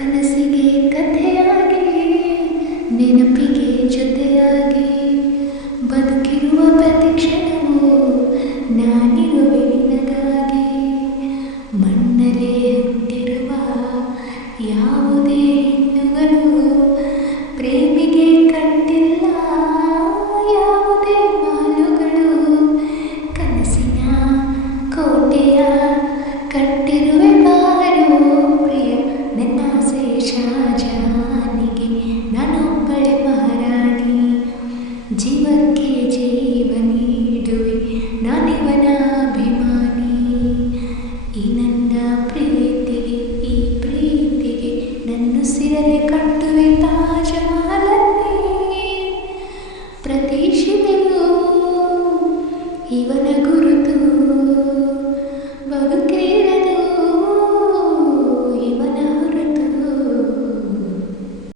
ಕನಸಿಗೆ ಕಥೆಯಾಗಿ ನೆನಪಿಗೆ ಜೊತೆಯಾಗಿ ಬದುಕಿರುವ ಪ್ರತಿ ಕ್ಷಣವೂ ನಾನಿರುವೆ ನಿನಗಾಗಿ. ಮಣ್ಣಲ್ಲೇ ಹುಟ್ಟಿರುವ ಯಾವುದೇ ಹೆಣ್ಣುಗಳು ಪ್ರೇಮಿಗೆ ಕಟ್ಟಿಲ್ಲ ಯಾವುದೇ ಮಾಲುಗಳು. ಕನಸಿನ ಕೋಟೆಯ ಕಟ್ಟಿರುವೆ ಬಾರೋ ಪ್ರಿಯ ನನ್ನಾಸೆ ಶಾಜಾನಿಗೆ ನಾನೊಬ್ಬಳೆ ಮಹಾರಾಣಿ. ಜೀವಕ್ಕೆ ಜೀವ ನೀಡುವೆ ನಾನಿವನ ಅಭಿಮಾನಿ. ಈ ನನ್ನ ಪ್ರೀತಿಗೆ ಈ ಪ್ರೀತಿಗೆ ನನ್ನುಸಿರಲೆ ಕಟ್ಟು